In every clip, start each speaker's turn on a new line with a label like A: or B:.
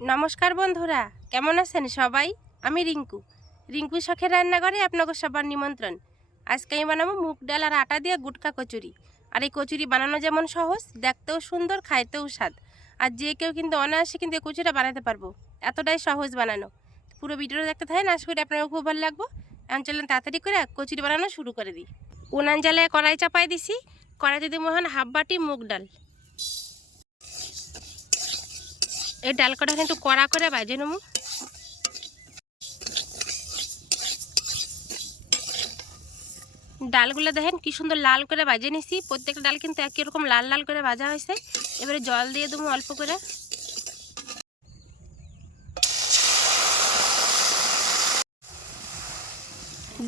A: নমস্কার বন্ধুরা, কেমন আছেন সবাই? আমি রিঙ্কু। রিঙ্কু শখের রান্নাঘরে আপনাকে সবার নিমন্ত্রণ। আজকে আমি বানাবো মুগ ডাল আর আটা দিয়ে গুটকা কচুরি। আর এই কচুরি বানানো যেমন সহজ, দেখতেও সুন্দর, খাইতেও স্বাদ। আর যে কেউ কিন্তু অনায়াসে কিন্তু এই কচুরিটা বানাতে পারব। এতটাই সহজ বানানো। পুরো ভিডিওটা দেখতে থাকেন, আশা করি আপনার খুব ভালো লাগবো। এখন চলেন তাড়াতাড়ি করে কচুরি বানানো শুরু করে দিই। উনান জ্বালায় কড়াই চাপাই দিছি। কড়াইতে দিব হাফ বাটি মুগ ডাল। এই ডাল কটা একটু কড়া করে বাজে নেব। ডালগুলো দেখেন কি সুন্দর লাল করে বাজে নিছি। প্রত্যেকটা ডাল কিন্তু একই রকম লাল লাল করে ভাজা হয়েছে। এবারে জল দিয়ে দেবো অল্প করে।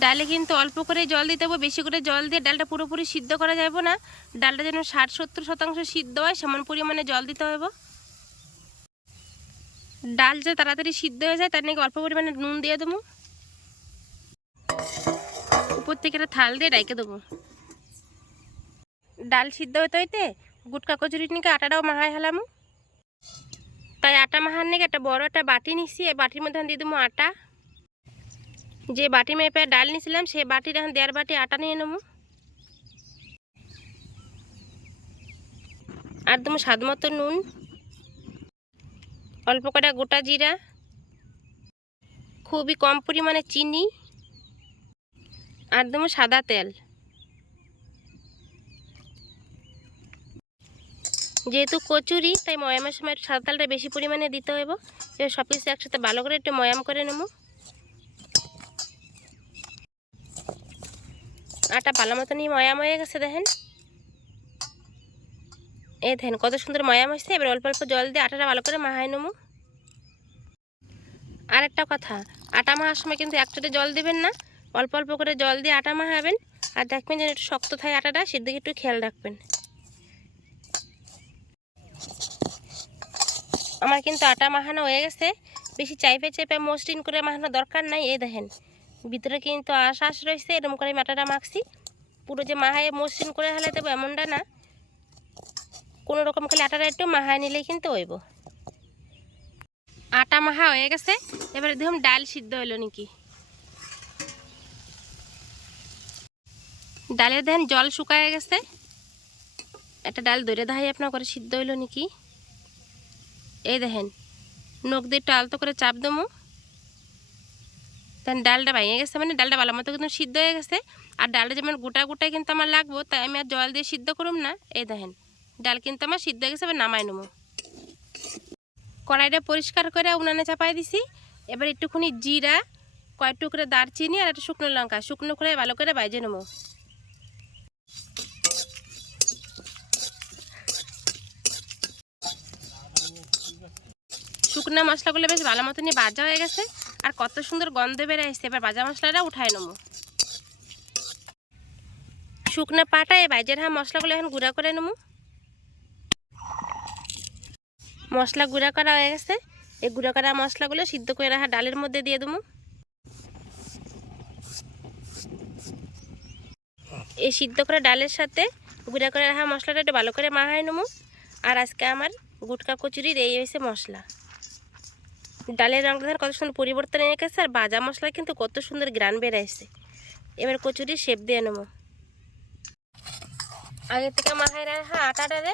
A: ডালে কিন্তু অল্প করে জল দিতে হবে। বেশি করে জল দিয়ে ডালটা পুরোপুরি সিদ্ধ করা যাবে না। ডালটা যেন ষাট সত্তর শতাংশ সিদ্ধ হয়, সমান পরিমাণে জল দিতে হবে। ডাল যে তাড়াতাড়ি সিদ্ধ হয়ে যায়, তার নাকি অল্প পরিমাণে নুন দিয়ে দেবো। উপর থেকে একটা থাল দিয়ে ডাইকে দেবো। ডাল সিদ্ধ হইতে হইতে গুটকা কচুরি নিকে আটাটাও মাহায় হেলাম। তাই আটা মাহার নাকি একটা বড় একটা বাটি নিচ্ছি এই বাটির মধ্যে দিয়ে দেবো আটা। যে বাটি মেপে ডাল নিছিলাম, সেই বাটির এখন দেড় বাটি আটা নিয়ে নেব। আর দেবো স্বাদ মতো নুন। অল্প কটা গোটা জিরা, খুবই কম পরিমাণে চিনি আর দেবো সাদা তেল। যেহেতু কচুরি, তাই ময়ামের সময় সাদা তেলটা বেশি পরিমাণে দিতে হইব। এবার সব কিছু একসাথে ভালো করে একটু ময়াম করে নেব। আটা ভালো মতো নিয়ে ময়াম হয়ে গেছে, দেখেন। এই দেখেন, কত সুন্দর ময়াম হয়েছে। এবার অল্প অল্প জল দিয়ে আটাটা ভালো করে মাহায় নেব। আর একটা কথা, আটা মাহার সময় কিন্তু একটাতে জল দেবেন না। অল্প অল্প করে জল দিয়ে আটা মাহাবেন আর দেখবেন যেন একটু শক্ত থাকে আটাটা, সেদিকে একটু খেয়াল রাখবেন। আমার কিন্তু আটা মাহানো হয়ে গেছে। বেশি চাইপে চেপে মসৃণ করে মাহানো দরকার নাই। এই দেখেন, ভিতরে কিন্তু আশ আশ রয়েছে। এরকম করে আমি আটাটা মাখছি। পুরো যে মাহায় মসৃণ করে হেলে দেবো এমনটা না। কোনো রকম খালি আটাটা একটু মাহায় নিলেই কিন্তু হইব। আটা মাহা হয়ে গেছে, এবারে দেখুন ডাল সিদ্ধ হইল নাকি। ডালের দেখেন জল শুকায় গেছে। একটা ডাল ধরে দেখাই আপনার করে সিদ্ধ হইল নাকি। এই দেখেন, নখ দিয়ে একটু আলতো করে চাপ দেবো। তখন ডালটা ভেঙে গেছে মানে ডালটা ভালো মতো কিন্তু সিদ্ধ হয়ে গেছে। আর ডালটা যেমন গোটা গোটায় কিন্তু আমার লাগবো, তাই আমি আর জল দিয়ে সিদ্ধ করুম না। এই দেখেন ডাল কিন্তু আমার সিদ্ধ গেছে, এবার নামাই নেব। কড়াইটা পরিষ্কার করে উনানে চাপাই দিছি। এবার একটুখানি জিরা, কয়েক টুকরে দারচিনি আর একটা শুকনো লঙ্কা, শুকনো করে ভালো করে বাইজে নেব। শুকনো মশলাগুলো বেশ ভালো মতনই ভাজা হয়ে গেছে, আর কত সুন্দর গন্ধ বেড়ে আসছে। এবার ভাজা মশলাটা উঠাই নেব। শুকনো পাটায় বাইজের হ্যাঁ মশলাগুলো এখন গুঁড়া করে নেব। মশলা গুঁড়া করা হয়ে গেছে। এই গুঁড়া করা মশলাগুলো সিদ্ধ করে রাখা ডালের মধ্যে দিয়ে দেবো। এই সিদ্ধ করা ডালের সাথে গুঁড়া করে রাখা মশলাটা একটু ভালো করে মাখাই নেব। আর আজকে আমার গুটকা কচুরির এই হয়েছে মশলা। ডালের রঙটা দেখেন কত সুন্দর পরিবর্তন এনে গেছে, আর ভাজা মশলা কিন্তু কত সুন্দর গ্রান বেড়ে আসছে এবার কচুরি শেপ দিয়ে নেব। আগে থেকে মাখাই রাখা আটাটারে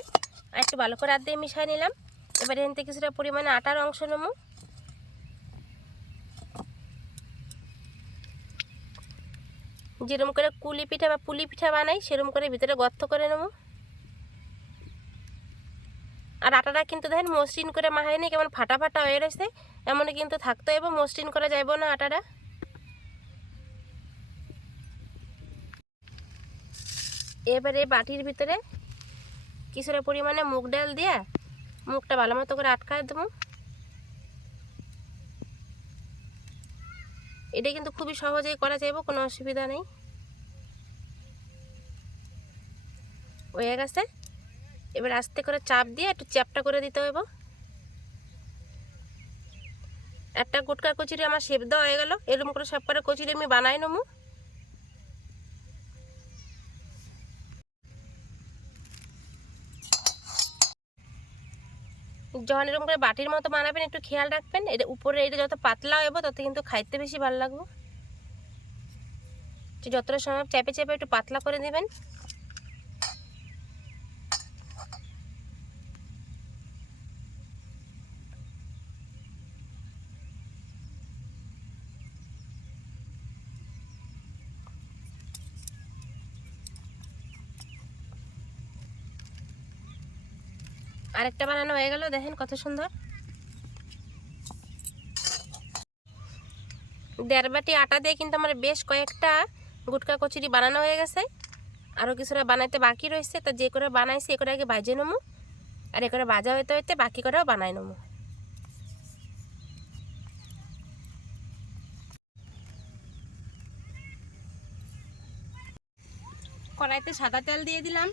A: আর একটু ভালো করে আর দিয়ে মিশাই নিলাম। এবার থেকে কিছুটা পরিমাণে আটার অংশ নেব। যেরকম করে কুলি পিঠা বা পুলি পিঠা বানাই, সেরকম করে ভিতরে গর্ত করে নেব। আর আটাটা কিন্তু দেখেন মসৃণ করে মাহাই নেই, কেমন ফাটা ফাটা হয়ে রয়েছে। এমনই কিন্তু থাকতে হবে মসৃণ করা যাইব না আটাটা। এবারে বাটির ভিতরে কিছুটা পরিমাণে মুগ ডাল দিয়ে মুখটা ভালো মতো করে আটকায় দেবো। এটা কিন্তু খুবই সহজেই করা যাইব, কোনো অসুবিধা নেই। হয়ে গেছে। এবার আস্তে করে চাপ দিয়ে একটু চ্যাপটা করে দিতে হইব। একটা গুটকা কচুরি আমার দেওয়া হয়ে গেল, এরকম করে সব করে কচুরি আমি বানাই নেব। যখন এরকম করে বাটির মতো বানাবেন, একটু খেয়াল রাখবেন। এটা উপরে এটা যত পাতলা হব তত কিন্তু খাইতে বেশি ভালো লাগবে। যতটা সম্ভব চেপে চেপে একটু পাতলা করে দিবেন আরেকটা বানানো হয়ে গেল, দেখেন কত সুন্দর। দেড় বাটি আটা দিয়ে কিন্তু আমার বেশ কয়েকটা গুটকা কচুরি বানানো হয়ে গেছে। আরও কিছুটা বানাইতে বাকি রয়েছে, তা যে করে বানাইছি, এ করে আগে ভাজে নেব। আর এ করে ভাজা হইতে হইতে বাকি করেও বানাই নেব। কড়াইতে সাদা তেল দিয়ে দিলাম।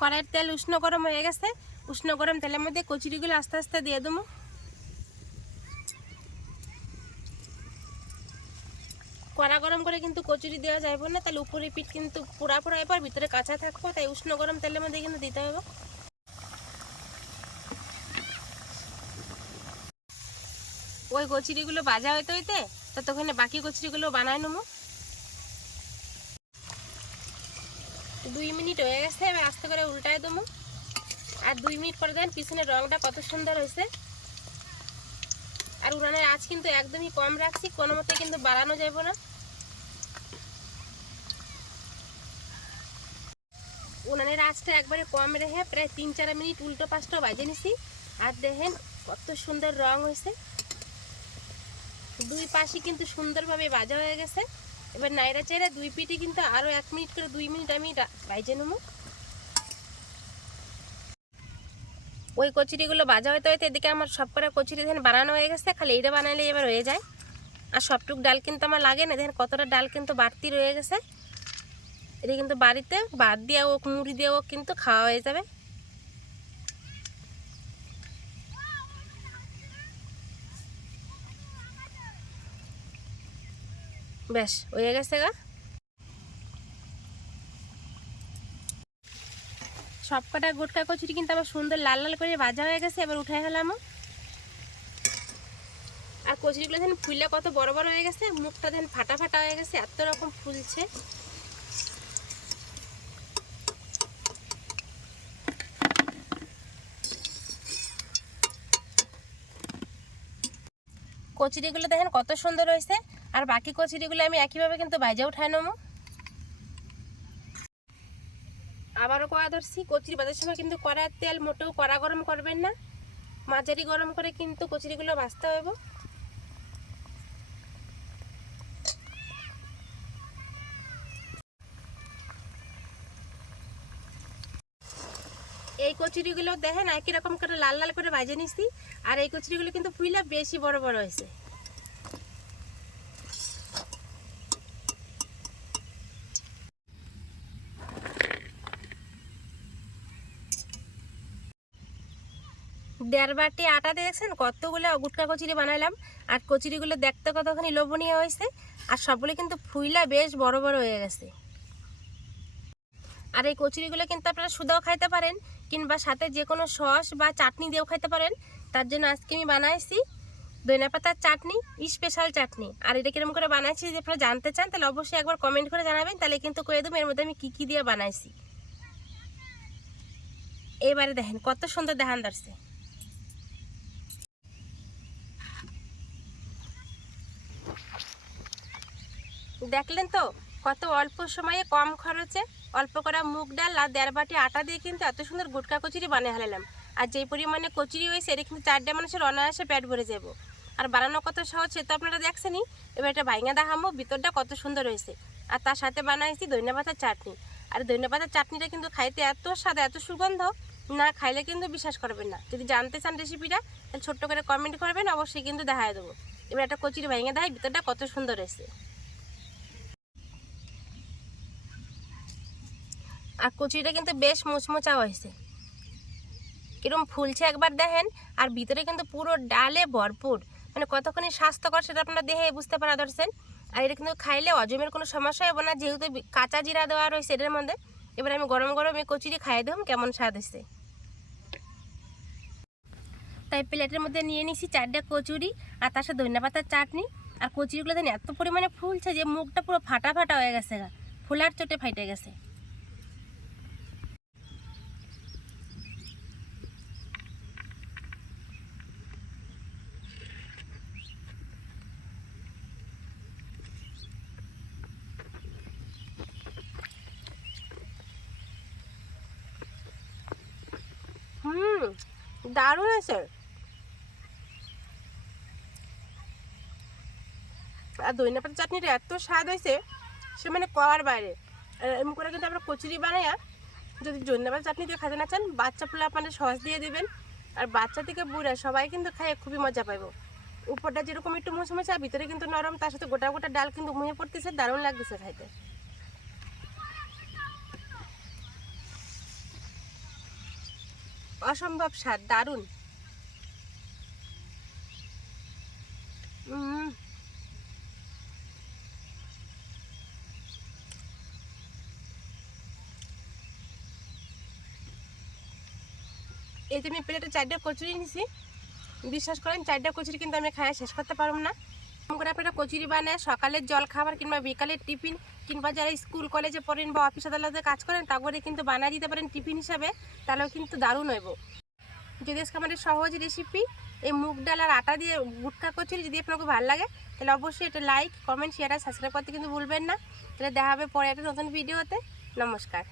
A: কড়াইয়ের তেল উষ্ণ গরম হয়ে গেছে। উষ্ণ গরম তেলের মধ্যে কচুরিগুলো আস্তে আস্তে দিয়ে দেবো। কড়া গরম করে কিন্তু কচুরি দেওয়া যাবে না, তাহলে উপরে পিঠ কিন্তু পোড়া পোড়া এবার ভিতরে কাঁচা থাকব, তাই উষ্ণ গরম তেলের মধ্যে কিন্তু দিতে হবে। ওই কচুরিগুলো ভাজা হইতে হইতে ততক্ষণে বাকি কচুরিগুলো বানায় নেব। দুই মিনিট হয়ে গেছে, এবার আস্তে করে উল্টায় দেবো। আর দুই মিনিট পরে দেন পিছনের রংটা কত সুন্দর হয়েছে। আর উড়ানের আঁচ কিন্তু একদমই কম রাখছি, কোনো মতে কিন্তু বাড়ানো যাবে না। উনানের আঁচটা একবারে কম রেখে প্রায় তিন চার মিনিট উল্টো পাশটা বাজে নিছি। আর দেখেন কত সুন্দর রং হয়েছে। দুই পাশে কিন্তু সুন্দরভাবে বাজা হয়ে গেছে। এবার নাইরা চাইরা দুই পিঠে কিন্তু আরও এক মিনিট করে দুই মিনিট আমি বাইজে নেব। ওই কচুরিগুলো ভাজা হইতে হইতে এদিকে আমার সব কটা কচুরি দেখেন বানানো হয়ে গেছে, খালি এইটা বানাইলে এবার হয়ে যায়। আর সবটুক ডাল কিন্তু আমার লাগে না, দেখেন কতটা ডাল কিন্তু বাড়তি রয়ে গেছে। এটা কিন্তু বাড়িতে বাদ দিয়ে ও মুড়ি দিয়ে ও কিন্তু খাওয়া হয়ে যাবে। বেশ, হয়ে গেছে গা। সব কটা গোটকা কচুরি কিন্তু আমার সুন্দর লাল লাল করে ভাজা হয়ে গেছে, এবার উঠে গেলাম আর কচুরিগুলো দেখেন ফুললে কত বড় বড় হয়ে গেছে, মুখটা দেখেন ফাটা ফাটা হয়ে গেছে, এত রকম ফুলছে। কচুরিগুলো দেখেন কত সুন্দর হয়েছে আর বাকি কচুরিগুলো আমি একইভাবে কিন্তু ভাজা উঠায় নেব। আবারও কড়া ধরছি, কচুরি বাজার সময় কিন্তু কড়ার তেল মোটেও কড়া গরম করবেন না। মাঝারি গরম করে কিন্তু কচুরিগুলো ভাজতে হবে। এই কচুরিগুলো দেখেন, একই রকম করে লাল লাল করে ভাজে নিছি। আর এই কচুরিগুলো কিন্তু ফুইলা বেশি বড় বড় হয়েছে। দেড় বাটি আটা দেখছেন? কতগুলো গুটকা কচুরি বানালাম আর কচুরিগুলো দেখতে কতখানি লোভনীয় হয়েছে। আর সবগুলো কিন্তু ফুইলা বেশ বড় বড় হয়ে গেছে। আর এই কচুরিগুলো কিন্তু আপনারা সুদাও খাইতে পারেন, কিংবা সাথে যে কোনো সস বা চাটনি দিয়েও খাইতে পারেন। তার জন্য আজকে আমি বানাইছি দইনা পাতার চাটনি স্পেশাল চাটনি। আর এটা কীরকম করে বানাইছি, যদি আপনারা জানতে চান, তাহলে অবশ্যই একবার কমেন্ট করে জানাবেন। তাহলে কিন্তু কয়ে দেবো এর মধ্যে আমি কী কী দিয়ে বানাইছি। এবারে দেখেন, কত সুন্দর দেখান দাঁড়ছে দেখলেন তো? কত অল্প সময়ে কম খরচে অল্প করা মুগ ডাল আর দেড় বাটি আটা দিয়ে কিন্তু এত সুন্দর গুটকা কচুরি বানিয়ে হালালাম। আর যেই পরিমাণে কচুরি হয়েছে, এটা কিন্তু চারটে মানুষের অনায়াসে পেট ভরে যাব। আর বানানো কত সহজ সে তো আপনারা দেখছেনই। এবার এটা ভাইঙা দেখাবো ভিতরটা কত সুন্দর হয়েছে। আর তার সাথে বানাইছি দৈন্য পাতার চাটনি। আর দৈন্য পাতার চাটনিটা কিন্তু খাইতে এত স্বাদ, এত সুগন্ধ, না খাইলে কিন্তু বিশ্বাস করবেন না। যদি জানতে চান রেসিপিটা তাহলে ছোট্ট করে কমেন্ট করবেন, অবশ্যই কিন্তু দেখায় দেবো। এবার একটা কচুরি ভাইঙা দেখাই ভিতরটা কত সুন্দর হয়েছে। আর কচুরিটা কিন্তু বেশ মুচমোচা হয়েছে। কিরম ফুলছে একবার দেখেন, আর ভিতরে কিন্তু পুরো ডালে ভরপুর। মানে কতক্ষণই স্বাস্থ্যকর সেটা আপনারা দেহে বুঝতে পারা ধরছেন। আর এটা কিন্তু খাইলে অজমের কোনো সমস্যা হবে না, যেহেতু কাঁচা জিরা দেওয়া রয়েছে এটার মধ্যে। এবার আমি গরম গরম এই কচুরি খাইয়ে দেব, কেমন স্বাদ এসছে তাই প্লেটের মধ্যে নিয়ে নিছি চারটে কচুরি, আর তার সাথে ধনিয়া পাতার চাটনি। আর কচুরিগুলো এত পরিমাণে ফুলছে যে মুখটা পুরো ফাটা ফাটা হয়ে গেছে ফুলার চোটে ফাইটে গেছে। দারুণ আছে। আর দইনা পাতা চাটনিটা এত স্বাদ হয়েছে, সে মানে কওয়ার বাইরে। এমন করে কিন্তু আমরা কচুরি বানাইয়া যদি জন্যে পাতা চাটনি দিয়ে খেতে না চান, বাচ্চা পোলা আপনাদের সস দিয়ে দেবেন। আর বাচ্চা থেকে বুড়া সবাই কিন্তু খায় খুবই মজা পাইবো। উপরটা যেরকম একটু মুসমুসে আর ভিতরে কিন্তু নরম, তার সাথে গোটা গোটা ডাল কিন্তু মুহে পড়তেছে, দারুণ লাগতেছে খাইতে। অসম্ভব স্বাদ, দারুণ। এই যে আমি প্লেটে চারটা কচুরি নিছি, বিশ্বাস করেন, চারটা কচুরি কিন্তু আমি খাওয়া শেষ করতে পারব না। করে আপনারা কচুরি বানায় সকালের জল খাবার কিংবা বিকালের টিফিন কিংবা যারা স্কুল, কলেজে পড়েন বা অফিস আদালতে কাজ করেন তারপরে কিন্তু বানিয়ে দিতে পারেন টিফিন হিসাবে, তাহলেও কিন্তু দারুণ হইব। যদি আজকে আমাদের সহজ রেসিপি এই মুগ ডাল আর আটা দিয়ে গুটকা কচুরি যদি আপনাকে ভালো লাগে, তাহলে অবশ্যই এটা লাইক কমেন্ট শেয়ার আর সাবস্ক্রাইব করতে কিন্তু ভুলবেন না। তাহলে দেখা হবে পরে একটা নতুন ভিডিওতে নমস্কার।